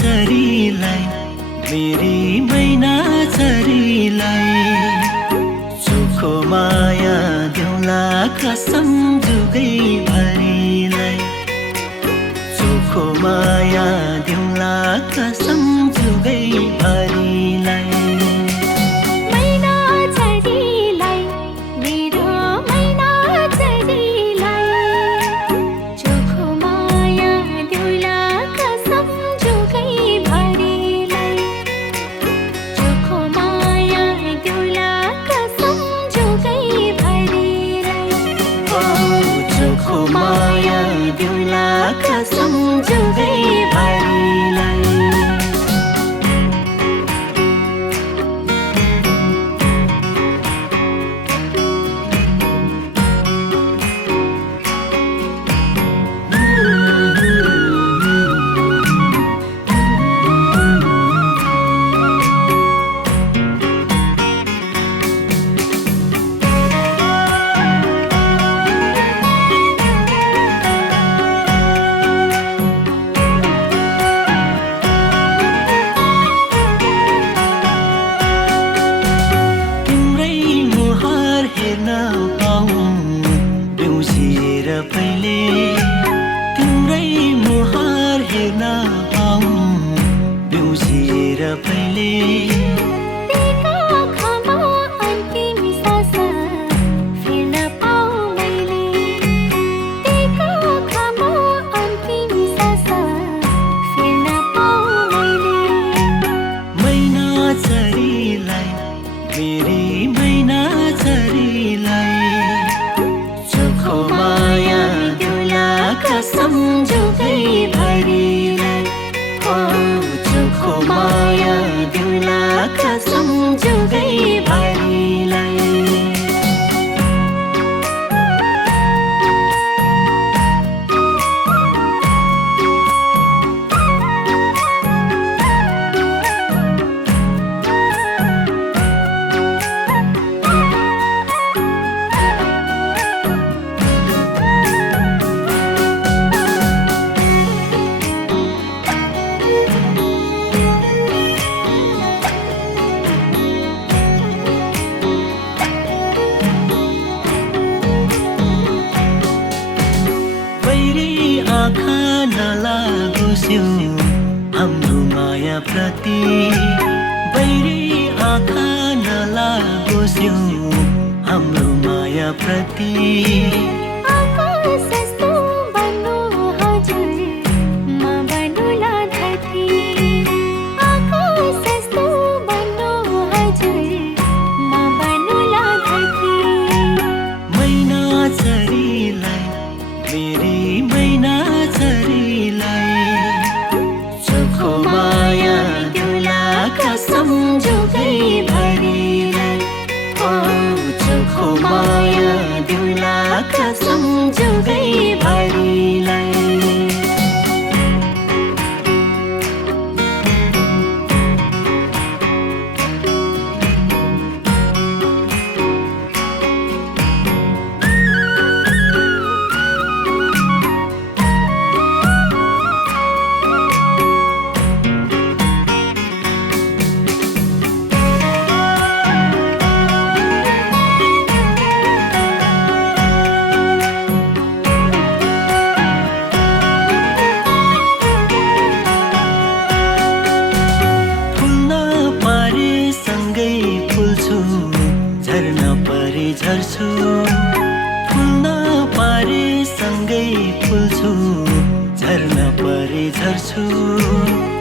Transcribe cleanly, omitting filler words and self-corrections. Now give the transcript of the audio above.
चरीलाई मेरी मैना चरीलाई चोखो माया देउला कसम जुगै भरिलाई चोखो माया देउला कसम जुगै भरिलाई माया देउला कसम जुगै भरिलाई पहिले तिम्रै मुहार हेर्न पाऊँ बिउसिएर पहिले मैना चरीलाई मेरी मैना चरीलाई चोखो माया देउला कसम जुगै भरिलाई चोखो माया देउला कसम जुगै भरिलाई आँखा नलागोस्यो हाम्रो माया प्रति बैरी आँखा नलागोस्यो हाम्रो माया प्रति मैना चरीलाई मेरी मैना चरीलाई चोखो माया देउला कसम जुगै भरिलाई चोखो माया देउला कसम जुगै भरिलाई झर्न परे झर्छु फुल्न पारे सँगै फुल्छु झर्न परे झर्छु